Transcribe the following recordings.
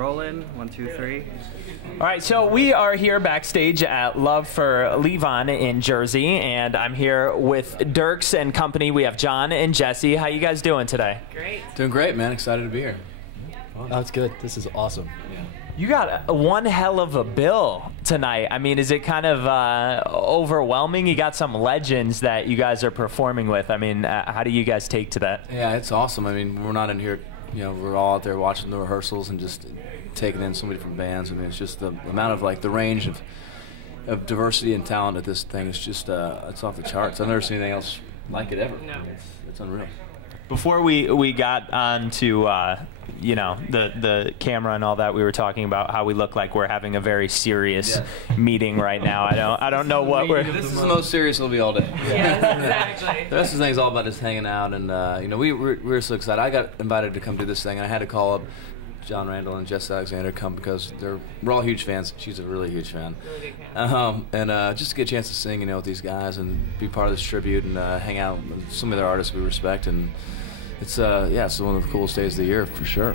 Rolling. 1, 2, 3. All right, so we are here backstage at Love for Levon in Jersey, and I'm here with Dierks and company. We have John and Jesse. How you guys doing today? Great. Doing great, man. Excited to be here. That's good. This is awesome. You got one hell of a bill tonight. I mean, is it kind of overwhelming? You got some legends that you guys are performing with. I mean, how do you guys take to that? Yeah, it's awesome. I mean, we're not in here, you know, we're all out there watching the rehearsals and just taking in so many different bands. I mean, it's just the amount of, like, the range of diversity and talent at this thing is just, it's off the charts. I've never seen anything else like it ever. No. It's unreal. Before we got on to you know, the camera and all that, we were talking about how we look like we're having a very serious meeting right now. I don't know what we're. This is the most serious it'll be all day. Yes, exactly. The rest of the thing's all about just hanging out, and you know, we're so excited. I got invited to come do this thing, and I had to call up John Randall and Jess Alexander to come because we're all huge fans. She's a really huge fan. Really big fan. And just to get a chance to sing, you know, with these guys and be part of this tribute and hang out with some of their artists we respect, and it's yeah, it's one of the coolest days of the year for sure.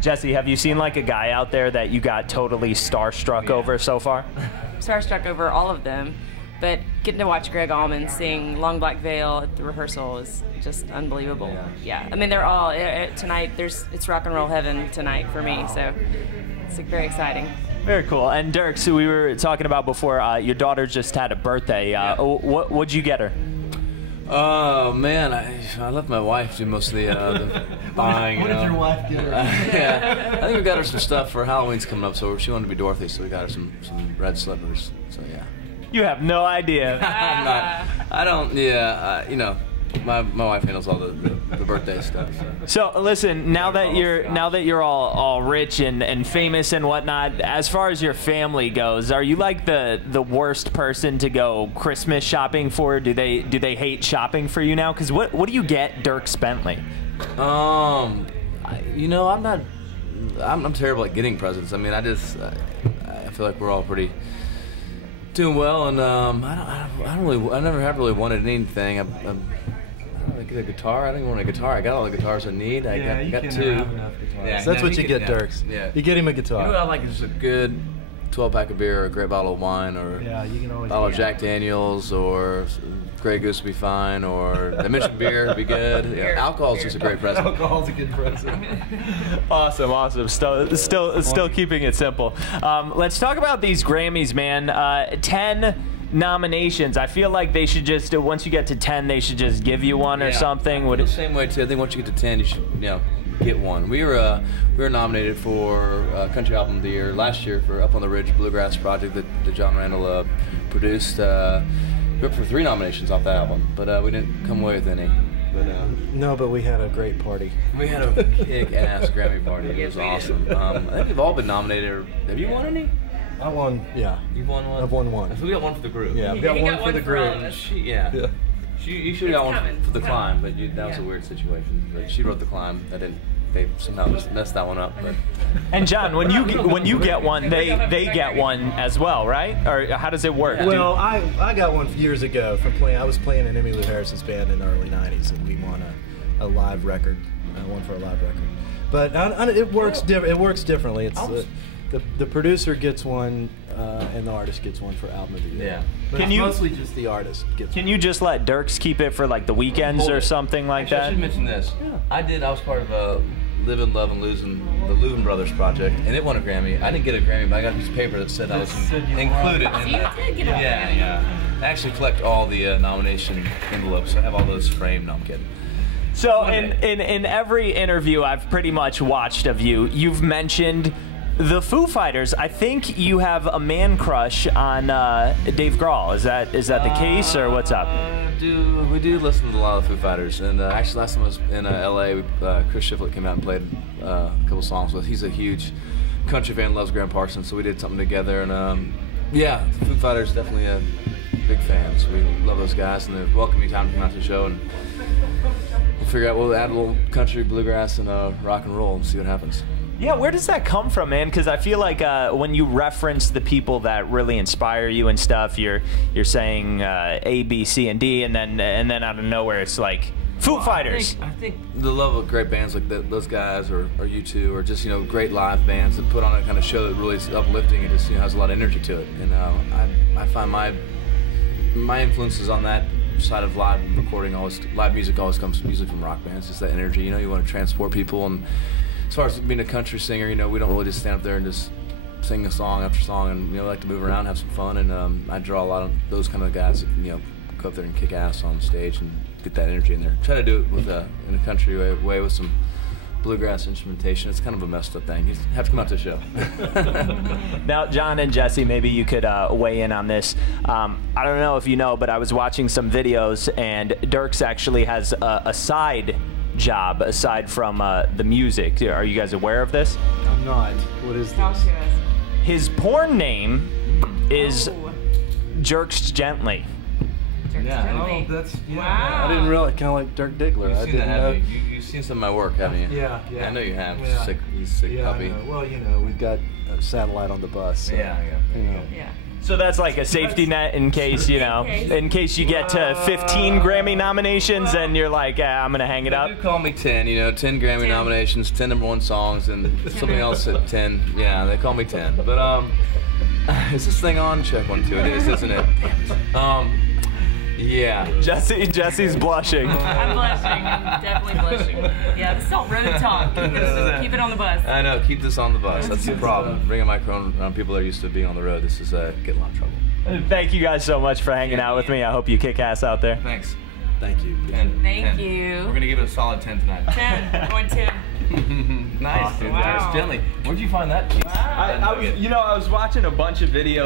Jesse, have you seen like a guy out there that you got totally starstruck over so far? Starstruck over all of them, but getting to watch Greg Allman sing Long Black Veil at the rehearsal is just unbelievable. Yeah, I mean, they're all tonight. It's rock and roll heaven tonight for me, so it's very exciting. Very cool. And Dierks, so we were talking about before, your daughter just had a birthday. What'd you get her? Oh man, I let my wife do most of the buying. What did your wife get her? Yeah, I think we got her some stuff for Halloween's coming up, so she wanted to be Dorothy, so we got her some red slippers. So yeah. You have no idea. I'm not. I don't. Yeah, you know, my wife handles all the birthday stuff. So listen, now that you're all rich and famous and whatnot, as far as your family goes, are you like the worst person to go Christmas shopping for? Do they hate shopping for you now? Because what do you get Dierks Bentley? You know, I'm terrible at getting presents. I mean, I feel like we're all pretty doing well, and I never have really wanted anything. I get a guitar. I didn't want a guitar. I got all the guitars I need. I got 2. Yeah, so that's what you get, Dierks. Yeah. You get him a guitar. You know what I like is just a good 12-pack of beer, or a great bottle of wine, or you can always bottle of Jack Daniels, or Grey Goose would be fine, or I mentioned beer would be good. Yeah, alcohol is just a great present. Alcohol's a good present. Awesome. Still keeping it simple. Let's talk about these Grammys, man. 10 nominations. I feel like they should just, once you get to 10, they should just give you one or something. The same way too. I think once you get to 10, you should, you know, get one. We were nominated for Country Album of the Year last year for Up on the Ridge Bluegrass project that John Randall produced. We were up for 3 nominations off that album, but we didn't come away with any. But, no, but we had a great party. We had a kick-ass Grammy party. It was awesome. I think we've all been nominated. Have you won any? I won, yeah. You've won one? I've won one. So we got one for the group. Yeah, we got one for the group. Yeah. You should have got one for the climb, but that was a weird situation. But she wrote the climb. They somehow just messed that one up. But. And John, when you get one, they get one as well, right? Or how does it work? Well, I got one years ago from playing. I was playing in Emmylou Harris's band in the early '90s, and we won a live record. I won for a live record. But it works. It works differently. It's the producer gets one, and the artist gets one for album of the year. Yeah. But mostly just the artist gets one. Can you just let Dierks keep it for like the weekends or something like that? I should mention this. Yeah. I was part of Living, Love, and Losing, the Levon Brothers project, and it won a Grammy. I didn't get a Grammy, but I got a piece of paper that said I was included in that. You did get a Grammy. Yeah. I actually collect all the nomination envelopes. I have all those framed. No, I'm kidding. So in every interview I've pretty much watched of you, you've mentioned the Foo Fighters. I think you have a man crush on Dave Grohl. Is that the case, or what's up? We do listen to a lot of Foo Fighters, and actually last time I was in L.A., Chris Shiflett came out and played a couple songs with. He's a huge country fan, loves Graham Parsons, so we did something together. And yeah, Foo Fighters definitely a big fan. So we love those guys, and they welcome me time to come out to the show, and we'll add a little country, bluegrass, and rock and roll, and see what happens. Yeah, where does that come from, man? Because I feel like when you reference the people that really inspire you and stuff, you're saying A, B, C, and D, and then out of nowhere it's like Foo Fighters. I think the love of great bands like those guys, or U2, or just great live bands that put on a kind of show that really is uplifting and just has a lot of energy to it. And I find my influences on that side of live recording live music always comes usually from rock bands. Just that energy, you want to transport people. And as far as being a country singer, we don't really just stand up there and just sing a song after song, and we like to move around, have some fun. And I draw a lot of those kind of guys that go up there and kick ass on stage and get that energy in there. Try to do it with in a country way with some bluegrass instrumentation. It's kind of a messed up thing. You have to come out to the show. Now, John and Jesse, maybe you could weigh in on this. I don't know if you know, but I was watching some videos, and Dierks actually has a side job aside from the music. Are you guys aware of this? I'm not. What is this? His porn name is Dierks Bentley. Yeah, that's wow. I didn't realize, kind of like Dirk Diggler. I didn't know. You've seen some of my work, haven't you? Yeah. I know you have. Yeah. Sick puppy. Well, we've got a satellite on the bus. So, Yeah. So that's like a safety net in case, in case you get to 15 Grammy nominations and you're like, I'm going to hang it up. They do call me 10, 10 Grammy nominations, 10 #1 songs, and something else at 10. Yeah, they call me 10. But, is this thing on? Check 1, 2. It is, isn't it? Yeah. Jesse's blushing. I'm blushing. I'm definitely blushing. Yeah, this is all road talk. Keep it on the bus. I know, keep this on the bus. That's the problem. Bring a microphone around people that are used to being on the road. This is getting a lot of trouble. Thank you guys so much for hanging out with me. I hope you kick ass out there. Thanks. Thank you. 10. Thank 10. you. We're going to give it a solid 10 tonight. 10. Going 10. Nice, dude. Wow. Dierks Bentley. Where'd you find that piece? I was watching a bunch of videos